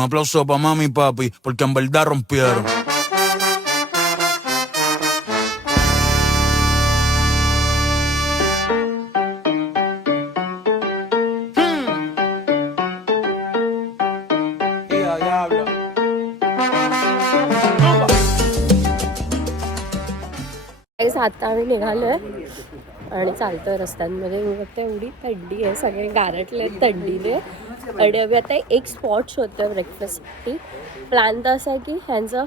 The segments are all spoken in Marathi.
Un aplauso para mami y papi, porque en verdad rompieron. आता आम्ही निघालोय आणि चालतोय रस्त्यांमध्ये. मी बघते एवढी थंडी आहे, सगळे गारटले थंडीने. आणि आम्ही आता एक स्पॉट शोधतोय ब्रेकफास्टसाठी. प्लॅन तर असं आहे की ह्यांचं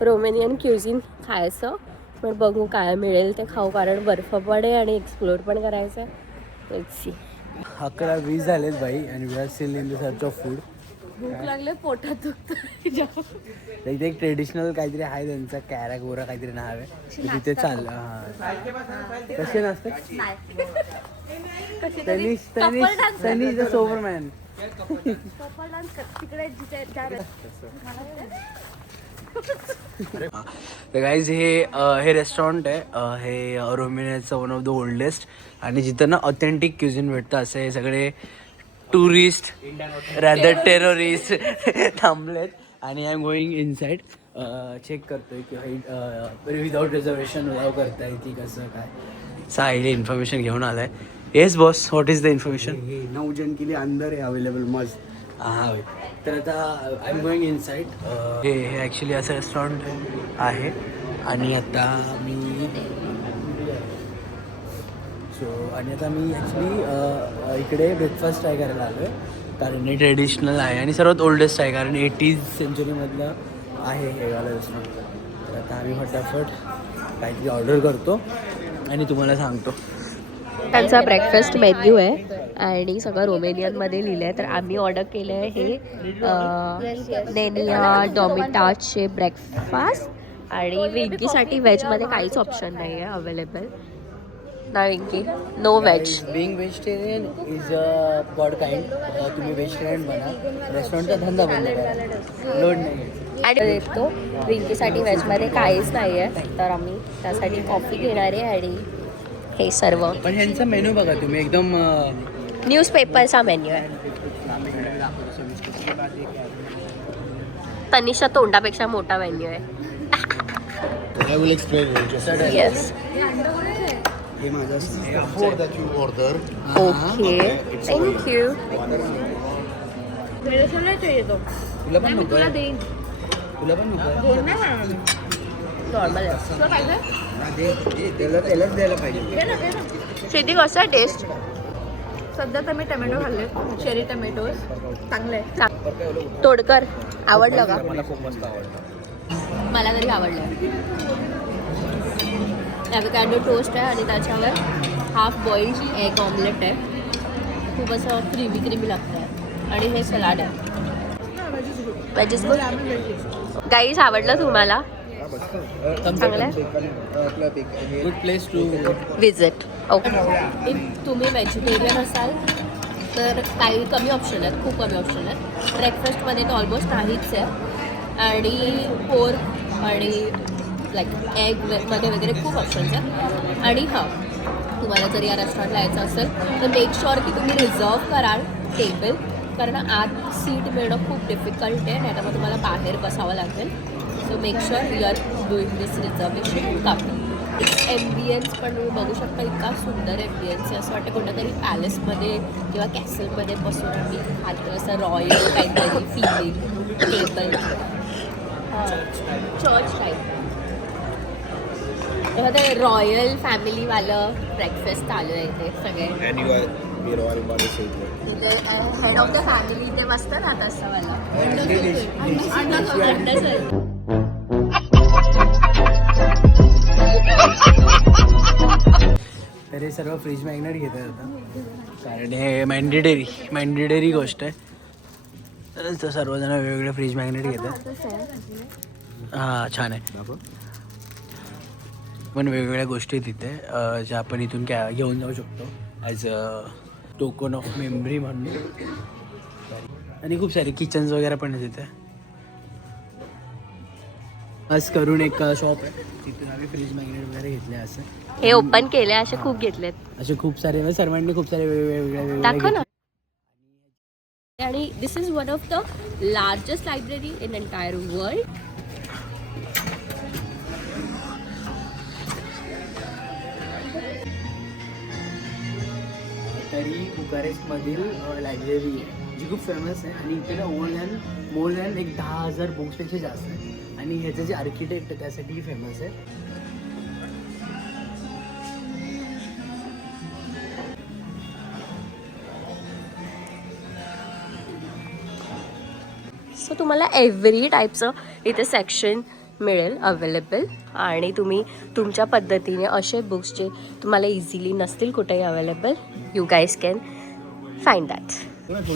रोमेनियन क्युझिन खायचं, पण बघू काय मिळेल ते खाऊ, कारण बर्फ पण आहे आणि एक्सप्लोर पण करायचं आहे. Let's see. 11:20 झालेत बाई आणि we are still in the search of food. भूक लागले, पोटात दुखतं. इथे एक ट्रेडिशनल काहीतरी आहे त्यांचा, कॅरा गोरा काहीतरी नाव आहे, तिथे चाललं. हां, कसे नसतात सनी द सोबरमॅन. तर गाईज हे रेस्टॉरंट आहे, हे रोमेनियाचं वन ऑफ द ओल्डेस्ट, आणि जिथं ना ऑथेंटिक क्युझिन भेटतं. असं हे सगळे टुरिस्ट रॅदर टेररिस्ट थांबलेत आणि I am going inside. Check करतोय की विदाउट रिझर्वेशन अलाव करताय की कसं काय. साहिले इन्फॉर्मेशन घेऊन आलाय. Yes boss, what is the information? 9 जन के लिए अंदर है अवेलेबल मस्त. हां, तर आता आय एम गोईंग इनसाइड. हे ॲक्च्युली असं रेस्टॉरंट आहे आणि आता मी आणि आता मी ॲक्च्युली इकडे ब्रेकफास्ट ट्राय करायला आलो आहे, कारण हे ट्रेडिशनल आहे आणि सर्वात ओल्डेस्ट आहे, कारण 80th सेंचुरीमधलं आहे हे वाला रेस्टॉरंट. तर आता आम्ही फटाफट काहीतरी ऑर्डर करतो आणि तुम्हाला सांगतो. त्यांचा ब्रेकफास्ट मेन्यू आहे आणि सगळं रोमेनियनमध्ये लिहिलं आहे. तर आम्ही ऑर्डर केलं आहे हे नेनिया डॉमिटाचे ब्रेकफास्ट, आणि विंकीसाठी व्हेजमध्ये काहीच ऑप्शन नाही आहे अवेलेबल. ना Winky, no veg. Being vegetarian is a god kind. तुम्ही व्हेजिटेरियन बना, रेस्टॉरंटचा धंदा बंद करा, लोड नाही. आणि देतो विंकीसाठी व्हेजमध्ये काहीच नाही आहे, तर आम्ही त्यासाठी कॉफी घेणार आहे आणि हे सर्व. पण ह्यांचा मेनू बघा तुम्ही, एकदम न्यूजपेपरचा मेन्यू आहे. तनिषा तोंडापेक्षा मोठा मेन्यू आहे. येस. हे माझं ओके, थँक्यू. तुला पण नको? तुला पण नको? नॉर्मल आहे. त्यालाच द्यायला पाहिजे. शेती कसं आहे टेस्ट? सध्या तर मी टमॅटो खाल्ले, चेरी टमॅटोज चांगले आहे. तोडकर आवडलं का? मला खूप मस्त आवडतं. मला तरी आवडलं. ॲव्होकॅडो टोस्ट आहे आणि त्याच्यावर हाफ बॉइल्ड एग ऑमलेट आहे. खूप असं क्रीमी क्रीमी लागतं आहे आणि हे सलाड आहे. वेजेस गाईज आवडलं तुम्हाला? चांगलं आहे. Good place to visit. Okay. If तुम्ही व्हेजिटेरियन असाल तर काही कमी ऑप्शन आहेत, खूप कमी ऑप्शन आहेत. ब्रेकफास्टमध्ये तर ऑलमोस्ट नाहीच आहे, आणि पोर्क आणि लाईक एगमध्ये वगैरे खूप ऑप्शन्स आहेत. आणि हां, तुम्हाला जर या रेस्टॉरंटला यायचं असेल तर मेक शुअर की तुम्ही रिझर्व कराल टेबल, कारण आत सीट मिळणं खूप डिफिकल्ट आहे, नाही तर मग तुम्हाला बाहेर बसावं लागेल. So make sure you are doing this reservation. कापी एम्बियन्स पण तुम्ही बघू शकता, इतका सुंदर एम्बियन्स आहे. असं वाटतं कोणत्या तरी पॅलेसमध्ये किंवा कॅसलमध्ये बसून आम्ही खातो, असं रॉयल काहीतरी फिलिंग. Table church type. ते रॉयल फॅमिलीवालं ब्रेकफास्ट चालू आहे इथे सगळे. हेड ऑफ द फॅमिली इथे मस्त राहत असतं मला. तर हे सर्व फ्रीज मॅग्नेट घेतात आता, कारण हे मॅन्डेटरी गोष्ट आहे. तर सर्वजण वेगवेगळे फ्रीज मॅग्नेट घेतात. हां, छान आहे. पण वेगवेगळ्या गोष्टी तिथे ज्या आपण इथून घेऊन जाऊ शकतो as a token of memory म्हणून. आणि खूप सारे किचन्स वगैरे पण आहे तिथे. आज करून एक शॉप आहे, तिथून आम्ही फ्रीज मॅग्नेट वगैरे घेतले. असं हे ओपन केले, असे खूप घेतलेत. असे खूप सारे सर्वांनी खूप सारे वेगवेगळे दाखव ना. आणि this is one of the largest library in entire world. तरी बुकारेस्टमधील लायब्ररी आहे जी खूप फेमस आहे आणि इथे ना मोर दॅन एक 10,000 बुक्सपेक्षा जास्त आहे आणि ह्याचं जे आर्किटेक्ट आहे त्यासाठी फेमस आहे. सो तुम्हाला एव्हरी टाईपचं इथे सेक्शन मिळेल अवेलेबल आणि तुम्ही तुमच्या पद्धतीने असे बुक्स जे तुम्हाला इझिली नसतील कुठेही available you guys can find that.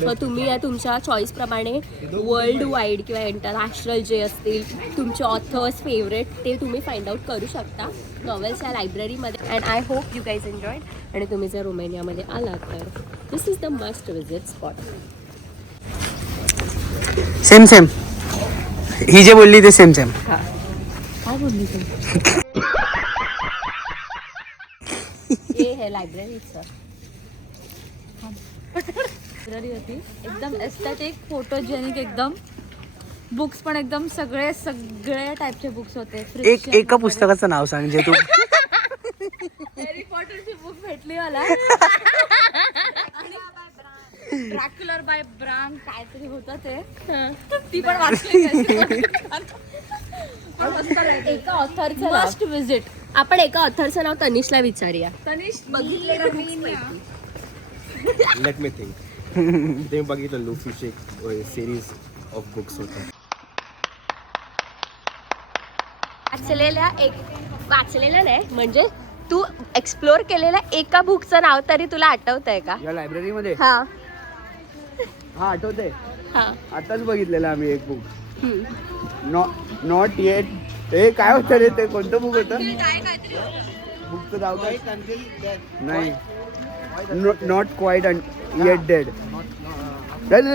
So तुम्ही या तुमच्या चॉईसप्रमाणे वर्ल्ड वाईड किंवा इंटरनॅशनल जे असतील तुमचे ऑथर्स फेवरेट ते तुम्ही फाइंड आउट करू शकता नॉवेल्स या लायब्ररीमध्ये. And I hope you guys enjoyed आणि तुम्ही जर रोमेनियामध्ये आलात तर this is the must visit spot. Same ही जे बोलली ते सेम. काय बोलली तू? हे लायब्ररीचं लायब्ररी होती एकदम एस्थेटिक फोटोजेनिक एकदम. बुक्स पण एकदम सगळे टाईपचे बुक्स होते. एका पुस्तकाचं नाव सांग जे तू हॅरी पॉटरची बुक भेटली मला. ड्रॅक्युलर बाय ब्राम काहीतरी होतं ते ती पण वाचली. एका ऑथरचं मस्ट विजिट. आपण एका ऑथरचं नाव तनिषला विचारूया. Tanish let me think. ते बघितलं लुफीची सिरीज ऑफ बुक्स होतं. वाचलेलं नाही म्हणजे तू एक्सप्लोर केलेल्या एका बुकचं नाव तरी तुला आठवतंय का? या लायब्ररीमध्ये हा आठवतंय. हा आताच बघितलेलं आम्ही एक बुक. Not eight. हे काय होतं रे ते? कोणतं बुक होतं? बुकचं नाव काय? नाही. Not quite yet dead.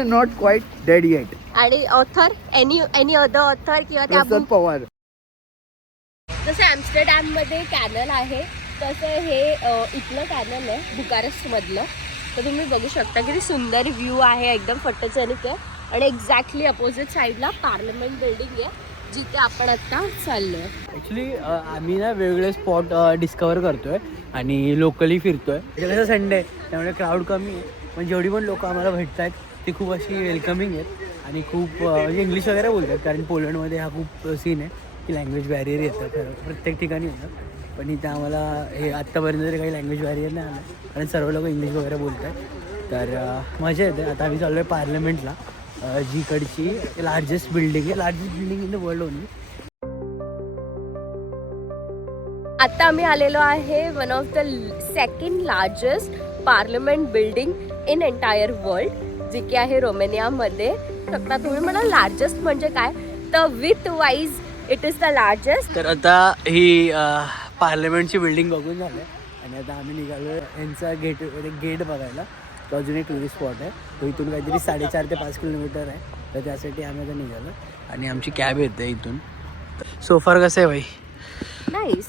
Not quite dead yet. आणि ऑथर एनी अदर ऑथर किंवा त्या प्रसाद पवार. जसं ॲम्स्टरडॅम मध्ये कॅनल आहे तसं हे इथलं कॅनल आहे बुकारेस्ट मधलं. तर तुम्ही बघू शकता किती सुंदर व्ह्यू आहे एकदम फोटोजेनिक आहे. आणि एक्झॅक्टली अपोजिट साईडला पार्लमेंट बिल्डिंग आहे जिथे आपण आता चाललो. ॲक्च्युली आम्ही ना वेगवेगळे स्पॉट डिस्कवर करतोय आणि लोकली फिरतोय. कसं संडे आहे त्यामुळे क्राऊड कमी आहे पण जेवढी पण लोक आम्हाला भेटत आहेत ती खूप अशी वेलकमिंग आहेत आणि खूप इंग्लिश वगैरे बोलतात कारण पोलंडमध्ये हा खूप सीन आहे की लँग्वेज बॅरियर येतं. खरं प्रत्येक ठिकाणी येतं पण इथे आम्हाला हे आत्तापर्यंत तरी काही लँग्वेज बॅरियर नाही आलं कारण सर्व लोक इंग्लिश वगैरे बोलत आहेत. तर मजा येते. आता आम्ही चाललो आहे पार्लमेंटला जीकडची largest building in the world only. आता आम्ही आलेलो आहे one of the second largest parliament building in entire world जी की आहे रोमेनियामध्ये. शकता तुम्ही म्हणा लार्जेस्ट म्हणजे काय तर with wise it is the largest. तर आता ही पार्लमेंटची बिल्डिंग बघून झालं आणि आता आम्ही निघालो यांचा गेट बघायला. तो अजून एक टुरिस्ट स्पॉट आहे. तो इथून काहीतरी 4.5 ते 5 किलोमीटर आहे. तर त्यासाठी आम्ही आता निघालो आणि आमची कॅब येते इथून. सोफार कसं आहे भाई? नाईस.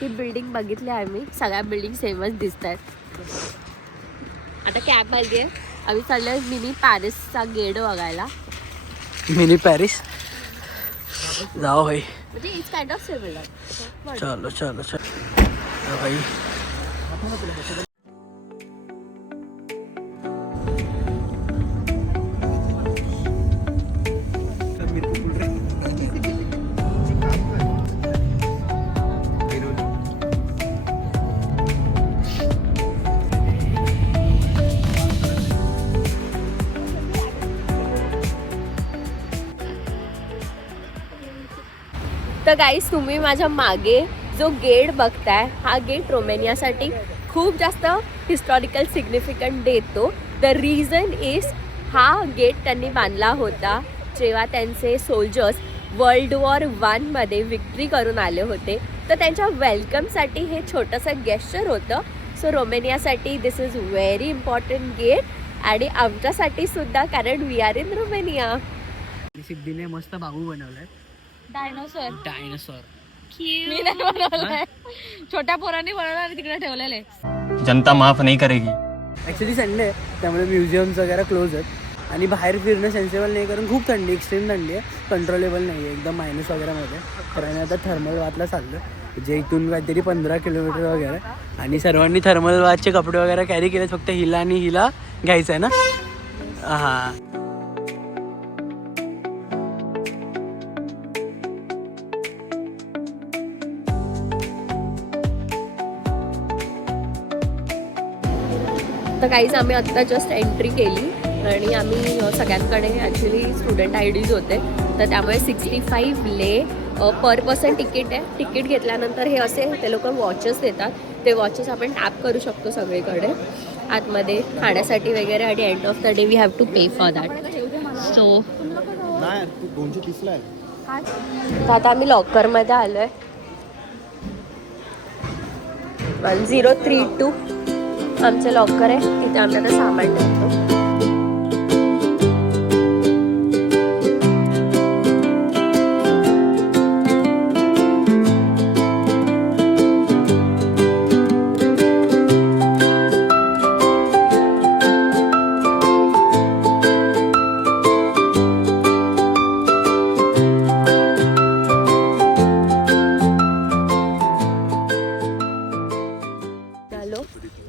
ही बिल्डिंग बघितली आम्ही. सगळ्या बिल्डिंग सेमच दिसत आहेत. आता कॅब आली आहे. आम्ही चाललो आहे मिनी पॅरिसचा गेट बघायला. मिनी पॅरिस जाओ भाई. म्हणजे इट्स काइंड ऑफ सिमिलर. चलो भाई. तर गाईस तुम्ही माझ्या मागे जो गेट बघताय हा गेट रोमेनियासाठी खूप जास्त हिस्टॉरिकल सिग्निफिकंट देतो. द रिझन इज हा गेट त्यांनी बांधला होता जेव्हा त्यांचे सोल्जर्स वर्ल्ड वॉर 1 मध्ये विक्ट्री करून आले होते. तर त्यांच्या वेलकमसाठी हे छोटंसं गेस्चर होतं. सो रोमेनियासाठी this is very important gate आणि आमच्यासाठी सुद्धा कारण वी आर इन रोमेनिया. सिद्धीने मस्त बाबू बनवलाय. डायनोसॉर. मी नाही बनवलंय. छोट्या पोरांनी बनवलं आणि तिकडे ठेवलेले. जनता माफ नहीं करेगी. ॲक्च्युली संडे आहे त्यामुळे म्युझियम्स वगैरे क्लोज आहेत आणि बाहेर फिरणं सेन्सिबल नाही, कारण खूप थंडी, एक्स्ट्रीम थंडी आहे, कंट्रोलेबल नाही आहे, एकदम मायनस वगैरेमध्ये. तर आम्ही आता थर्मल बाथला चाललो, जे इथून काहीतरी 15 किलोमीटर वगैरे. आणि सर्वांनी थर्मल बाथचे कपडे वगैरे कॅरी केले, फक्त हिला आणि हिला घ्यायचं आहे ना. हां, तर काहीच आम्ही आत्ता जस्ट एंट्री केली आणि आम्ही सगळ्यांकडे ॲक्च्युली स्टुडंट आय डीज होते, तर त्यामुळे 65 ले पर पर्सन तिकीट आहे. तिकीट घेतल्यानंतर हे असे ते लोक वॉचेस देतात, ते वॉचेस आपण टॅप करू शकतो सगळीकडे आतमध्ये खाण्यासाठी वगैरे, आणि end of the day we have to pay for that. So तर आता आम्ही लॉकरमध्ये आलो आहे. 1032 आमचं लॉकर आहे, तिथे आम्ही आता सामान ठेवतो.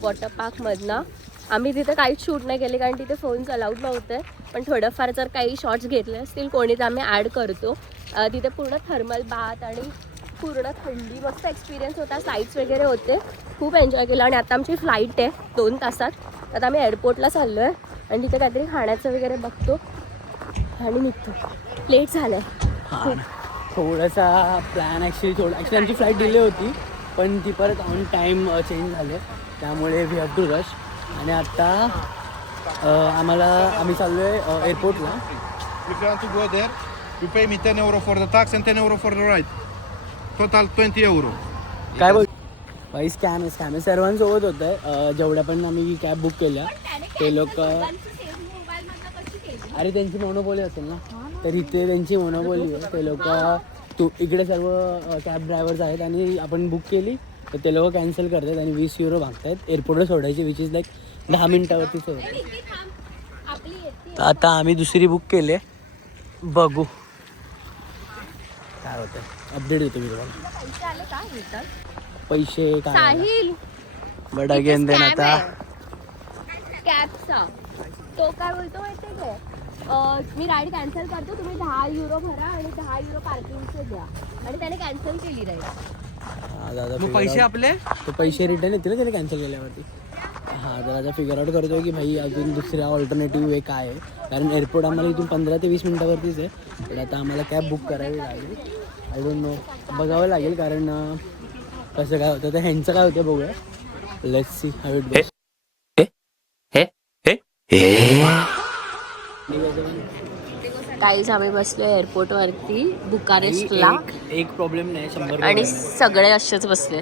वॉटर पार्कमधनं आम्ही तिथे काहीच शूट नाही केले, कारण तिथे फोन्स अलाउड नव्हते, पण थोडंफार जर काही शॉट्स घेतले असतील कोणी तर आम्ही ॲड करतो. तिथे पूर्ण थर्मल बाथ आणि पूर्ण थंडी, मस्त एक्सपिरियन्स होता, साईट्स वगैरे होते, खूप एन्जॉय केलं. आणि आता आमची फ्लाईट आहे 2 तासात, आता आम्ही एअरपोर्टला चाललो आहे आणि तिथे काहीतरी खाण्याचं वगैरे बघतो आणि निघतो. लेट झालं आहे. थोडासा प्लॅन ॲक्च्युली आमची फ्लाईट डिले होती, पण ती परत ऑन टाईम चेंज झाले, त्यामुळे वी हॅव टू रश. आणि आत्ता आम्ही चाललो आहे एअरपोर्टला. If you want to go there, you pay me 10 euro for the tax and 10 euro for the ride. Total 20 euro. काय बोल बाई, स्कॅम सर्वांसोबत होतं आहे. जेवढ्या पण आम्ही कॅब बुक केल्या ते लोक, अरे त्यांची मोनोपोली असेल ना, तर इथे त्यांची मोनोपोली आहे. ते लोक इकडे सर्व कॅब ड्रायव्हर्स आहेत आणि आपण बुक केली तर ते लोक कॅन्सल करतात आणि 20 युरो मागतात एअरपोर्टवर सोडायची, विच इज लाईक 10 मिनिटावरती सोडते. तर आता आम्ही दुसरी बुक केली, बघू काय होतं, अपडेट देतो मी तुम्हाला. पैसे काय साहिल बट अगेन देन आता कॅबचा तो काय बोलतो माहिती काय, मी राईड कॅन्सल करतो, तुम्ही 10 युरो भरा आणि 10 युरो पार्किंगचे द्या, आणि त्याने कॅन्सल केली राईड. पैसे आपले, तो पैसे रिटर्न येतील ना त्याने कॅन्सल केल्यावरती. हां, तर आता फिगर आउट करतो की भाई अजून दुसऱ्या ऑल्टरनेटिव्ह वे काय आहे, कारण एअरपोर्ट आम्हाला इथून 15 ते 20 मिनिटावरतीच आहे. पण आता आम्हाला कॅब बुक करावी लागेल. आय डोंट नो, बघावं लागेल, कारण कसं काय होतं तर ह्यांचं काय होतं बघूया. Let's see how it goes. काहीच आम्ही बसलो एअरपोर्टवरती बुकारेस्टला, एक प्रॉब्लेम नाही, 100 आणि सगळे असेच बसले.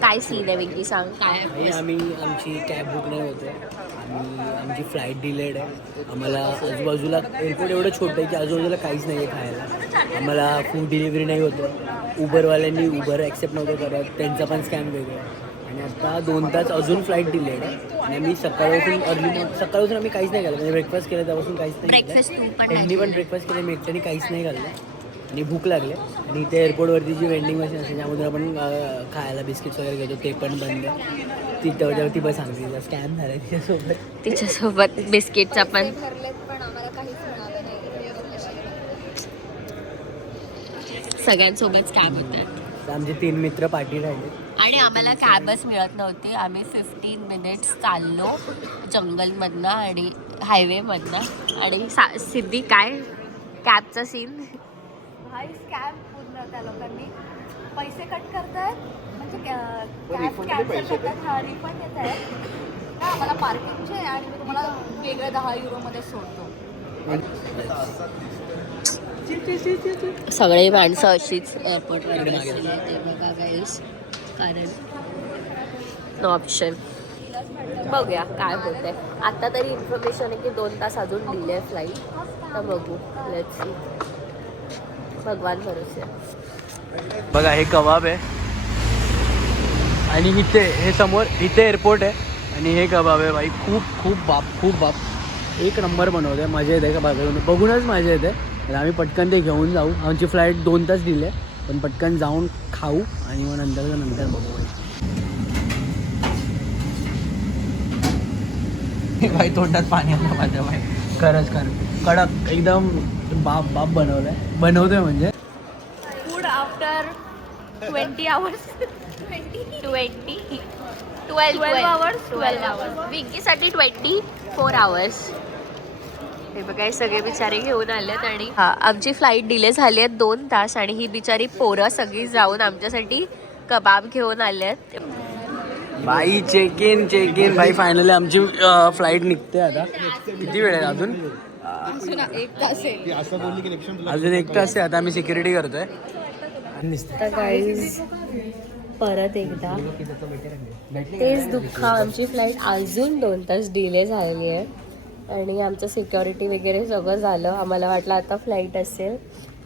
काय सीन आहे वेगळी, सांग काय. आमची कॅब बुक नाही होते आणि आमची फ्लाईट डिलेड आहे. आम्हाला आजूबाजूला एअरपोर्ट एवढं छोटं आहे की आजूबाजूला काहीच नाही आहे खायला. आम्हाला फूड डिलिव्हरी नाही होतं. उबरवाल्यांनी उबर ॲक्सेप्ट नव्हतं करत, त्यांचा पण स्कॅम वेगळा. आणि आता 2 तास अजून फ्लाईट डिलेड आहे. आणि आम्ही सकाळपासून आम्ही काहीच नाही खाल्लं, म्हणजे ब्रेकफास्ट केलं त्यापासून काहीच नाही. त्यांनी पण ब्रेकफास्ट केलं, मी एकट्याने काहीच नाही खाल्लं आणि भूक लागले. आणि इथे एअरपोर्टवरती जी वेंडिंग मशीन असते त्यामधून आपण खायला बिस्किट्स वगैरे घेतो, ते पण बंद आहे. ती बस सांगते स्कॅम झाला तिच्यासोबत बिस्किटचा पण. सगळ्यांसोबत स्कॅम होतात. आमचे 3 मित्र पार्टी राहिले आणि आम्हाला कॅबच मिळत नव्हती. आम्ही 15 मिनिट्स चाललो जंगलमधनं आणि हायवेमधनं, आणि सिद्धी काय कॅबचा सीन. भाई स्कॅम पूर्ण, त्या लोकांनी पैसे कट करतायत, म्हणजे कॅब कॅन्सल करतात. हा, रिफंड येत आहे का आम्हाला पार्किंगचे, आणि मी तुम्हाला वेगळ्या 10 युरोमध्ये सोडतो. सगळे माणसं अशीच एअरपोर्टवर बसलेली आहेत, ते बघा गाईस, कारण नो ऑप्शन. बघूया काय होतंय. आता तरी इन्फॉर्मेशन आहे की 2 तास अजून डिले आहे फ्लाईट, तर बघू, लेट्स सी, भगवान भरोसे. बघा हे कबाब आहे आणि इथे हे समोर इथे एअरपोर्ट आहे आणि हे कबाब आहे भाई. खूप बाप एक नंबर बनवते, मजा येते का बघूनच मजा येते. तर आम्ही पटकन ते घेऊन जाऊ. आमची फ्लाईट 2 तास दिली आहे, पण पटकन जाऊन खाऊ आणि मग नंतर बघू. भाई तोंडात पाणी आलं माझ्या भाई. खरंच कडक एकदम बाप बनवतोय म्हणजे. Food after 20 hours 12 hours विंकीसाठी 24 hours. हे बघा हे सगळे बिचारे घेऊन आलेत आणि हा आमची फ्लाईट डिले झाली आहे 2 तास आणि ही बिचारी पोरं सगळी जाऊन आमच्यासाठी कबाब घेऊन आलेत. बाई चेक इन भाई. फायनली आमची फ्लाईट निघते आता. किती वेळ आहे अजून? अजून 1 तास आहे. अजून 1 तास आहे. आता आम्ही सिक्युरिटी करतोय. तर गाईज परत एकदा तेच दुःख, आमची फ्लाईट अजून 2 तास डिले झालेली आहे आणि आमचं सिक्युरिटी वगैरे सगळं झालं. आम्हाला वाटलं आता फ्लाईट असेल,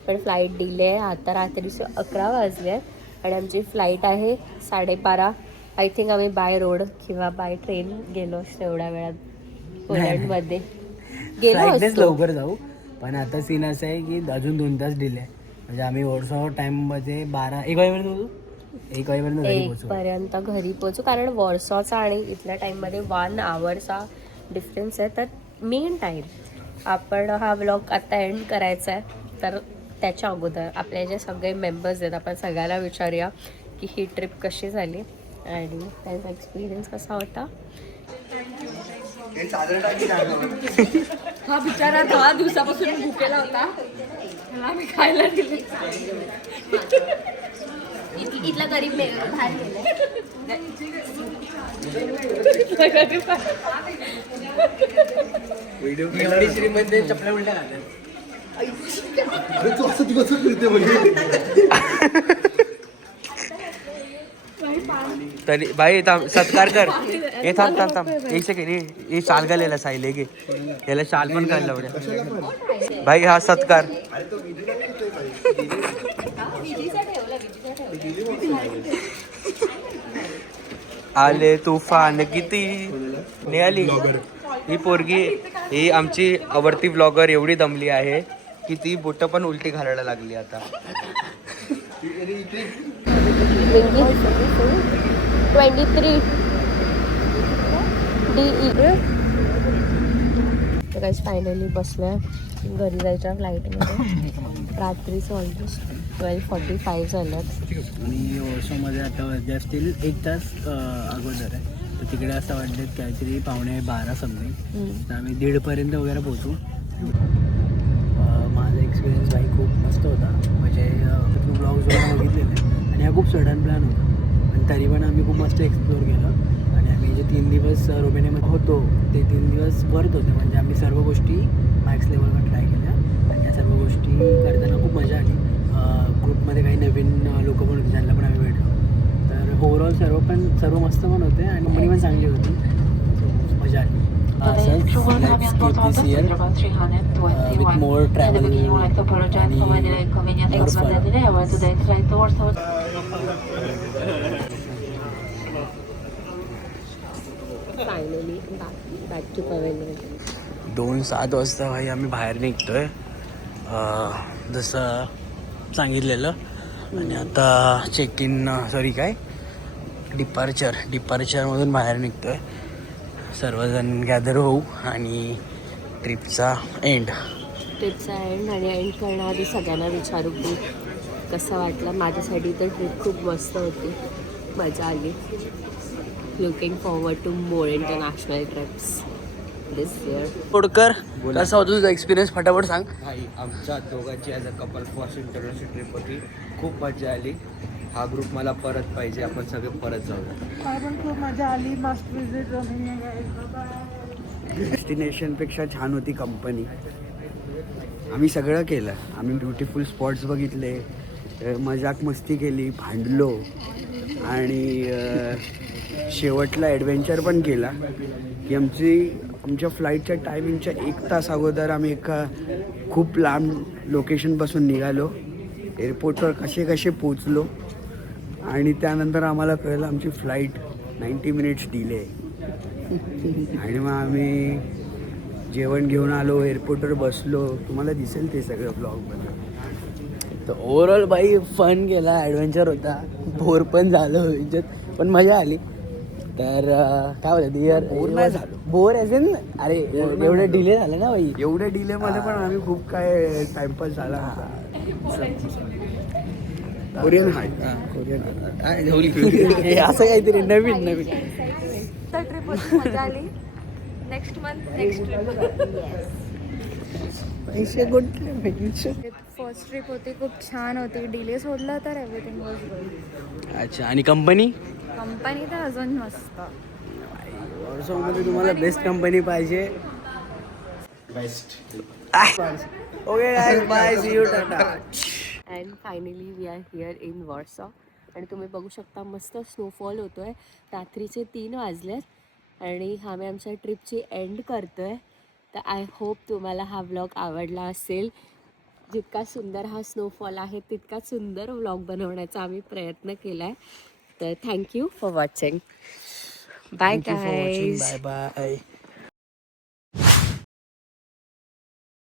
पण फ्लाईट डिले आहे. आता रात्रीचे 11 वाजले आहेत आणि आमची फ्लाईट आहे 12:30. आय थिंक आम्ही बाय रोड किंवा बाय ट्रेन गेलो असतो एवढ्या वेळात. पोलंडमध्ये गेलो असतो. लवकर जाऊ, पण आता सीन असं आहे की अजून 2 तास डिले आहे. म्हणजे आम्ही वॉर्सॉ टाईममध्ये 1 पर्यंत घरी पोहोचू, कारण वॉर्सॉचा आणि इथल्या टाईममध्ये 1 hourचा डिफरन्स आहे. तर मेन टाईम आपण हा व्लॉग आता एंड करायचा आहे, तर त्याच्या अगोदर आपले जे सगळे मेंबर्स आहेत आपण सगळ्यांना विचारूया की ही ट्रिप कशी झाली आणि त्यांचा एक्सपिरियन्स कसा होता. हा बिचारा 10 दिवसापासून भुकेला होता, त्याला आम्ही खायला दिले. इथला गरीब बाहेर गेलाय. मध्ये चपल्या उलट्या घालल्या. तरी भाई सत्कार कर. हे थांब 1 सेकंड. हे शाल घालेला साहिले गे, याला शाल पण घालला उद्या भाई. हा सत्कार. आले तुफान किती निघाली ही पोरगी. ही आमची आवडती ब्लॉगर एवढी दमली आहे की ती बोटं पण उलटी घालायला लागली आता. 23 DE. तर काहीच फायनली बसलोय घरी जायच्या फ्लाईटमध्ये. रात्रीचं ऑलमोस्ट 12:45 झालं आणि वर्षामध्ये आता असतील 1 तास अगोदर आहे. तर तिकडे असं वाटलं काहीतरी 11:15 समथिंग. तर आम्ही 1:30 वगैरे पोहोचू. माझा एक्सपिरियन्स बाई खूप मस्त होता. म्हणजे ब्लॉग्स वगैरे बघितलेले आणि हा खूप सडन प्लॅन होता, पण तरी पण आम्ही खूप मस्त एक्सप्लोअर केलं. आणि आम्ही जे 3 दिवस रोमेनियामध्ये होतो ते 3 दिवस वर्थ होते. म्हणजे आम्ही सर्व गोष्टी मॅक्स लेवलवर ट्राय केल्या आणि या सर्व गोष्टी करताना खूप मजा आली. ग्रुपमध्ये काही नवीन लोक पण होते ज्यांना पण आम्ही भेटलो. तर ओव्हरऑल सर्व मस्त पण होते आणि कंपनी पण चांगली होती. मजा आली. असंच this year with more travel आणि more fun. Finally back to pavilion. 2:07 वाजता भाई आम्ही बाहेर निघतोय जसं सांगितलेलं. आणि आता चेक इन डिपार्चरमधून बाहेर निघतोय. सर्वजण गॅदर होऊ आणि ट्रिपचा एंड आणि एंड करण्याआधी सगळ्यांना विचारू की कसं वाटलं. माझ्यासाठी तर ट्रिप खूप मस्त होती, मजा आली. Looking forward to more international trips this year. Todkar कसा होता तुझा एक्सपिरियन्स, फटाफट सांग. भाई आमच्या दोघांची as a couple first international trip होती. खूप मजा आली. हा ग्रुप मला परत पाहिजे. आपण सगळे परत जाऊया. पण खूप मजा आली. मस्त विजिट रोमेनिया. डेस्टिनेशनपेक्षा छान होती कंपनी. आम्ही सगळं केलं. आम्ही ब्युटिफुल स्पॉट्स बघितले, मजाक मस्ती केली, भांडलो आणि शेवटला ॲडव्हेंचर पण केला की आमच्या फ्लाईटच्या टायमिंगच्या 1 तास अगोदर आम्ही एका खूप लांब लोकेशनपासून निघालो. एअरपोर्टवर कसे पोचलो आणि त्यानंतर आम्हाला कळलं आमची फ्लाईट 90 मिनिट्स डिले आहे. आणि मग आम्ही जेवण घेऊन आलो, एअरपोर्टवर बसलो. तुम्हाला दिसेल ते सगळं ब्लॉगमध्ये. तर ओव्हरऑल बाई फन केला, ॲडव्हेंचर होता, बोर पण झालं ह्याच्यात, पण मजा आली. तर काय बोलतात यार, बोर नाही झालो. बोर असेल ना, अरे एवढं डिले झालं ना बाई. एवढ्या डिलेमध्ये पण आम्ही खूप काय टाइमपास झाला. कोरियन हाय कोरियन हे असं काहीतरी नवीन नवीन. तर ट्रिप होती, मजा आली. Next month next trip. पैसे कुठले? फर्स्ट ट्रिप होती, खूप छान होती. डिले सोडला तर एव्हरीथिंग वॉज गुड. अच्छा, आणि कंपनी कंपनी तर अजून मस्त. वॉरसॉंगमध्ये तुम्हाला बेस्ट कंपनी पाहिजे. Okay guys, bye, see you, tata. And finally we are here in Warsaw. आणि तुम्ही बघू शकता मस्त स्नोफॉल होतो आहे. रात्रीचे 3 वाजलेत आणि आम्ही आमच्या ट्रिपची एंड करतो आहे. तर आय होप तुम्हाला हा व्लॉग आवडला असेल. जितका सुंदर हा स्नोफॉल आहे तितका सुंदर व्लॉग बनवण्याचा आम्ही प्रयत्न केला आहे. तर thank you for watching. Bye guys. Bye bye.